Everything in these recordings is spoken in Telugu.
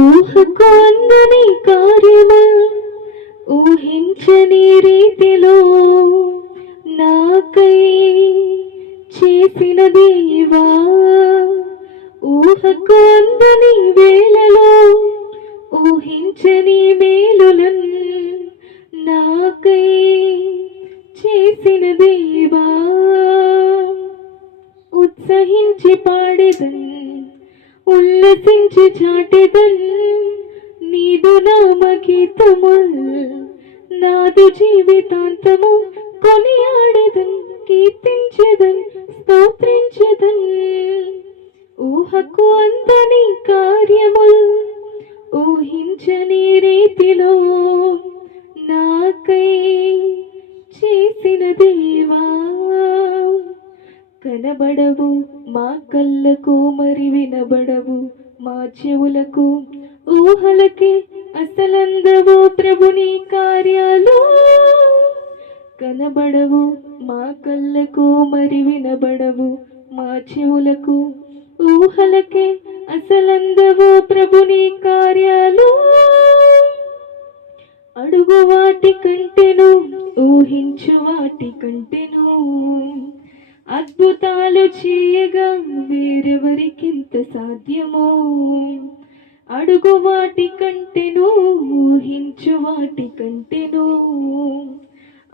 ఊహకు అందని కార్యము ఊహించని రీతిలో నాకై చేసిన దేవా, ఊహకు అందని వేళలో ఊహించని మేలులను నాకై చేసిన దేవా, ఉత్సహించి పాడేదన్ ఉల్లసించి చాటెదన్ నీదు నామ గీతముల్ నాదు జీవితాంతము కొనియాడెదన్ కీర్తించెదన్ స్తోత్రించెదన్. ఊహకు అందని కార్యముల్ ఊహించని రీతిలో నాకై చేసిన దేవా, కనబడవు మా కళ్ళకు మరి వినబడవు మా చెవులకు, ఊహలకి అసలందవు ప్రభుని కార్యాలు. కనబడవు మా కళ్ళకు మరి వినబడవు మా చెవులకు, ఊహలకి అసలందవు ప్రభుని కార్యాలు. అడుగు వాటి కంటెను ఊహించు వాటి కంటెను అద్భుతాలు చేయగా వేరెవరికింత సాధ్యమో. అడుగు వాటి కంటెను ఊహించు వాటి కంటెను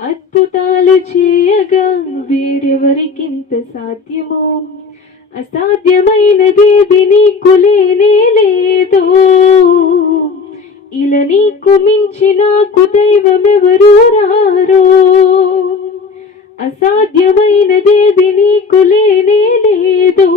అద్భుతాలు చేయగా వేరెవరికింత సాధ్యమో. అసాధ్యమైనదేది నీకు లేనే లేదో, ఇలా నీకు మించి నాకు దైవమెవరు రారో. అసాధ్యమైనదేది నీకు లేనే లేదో,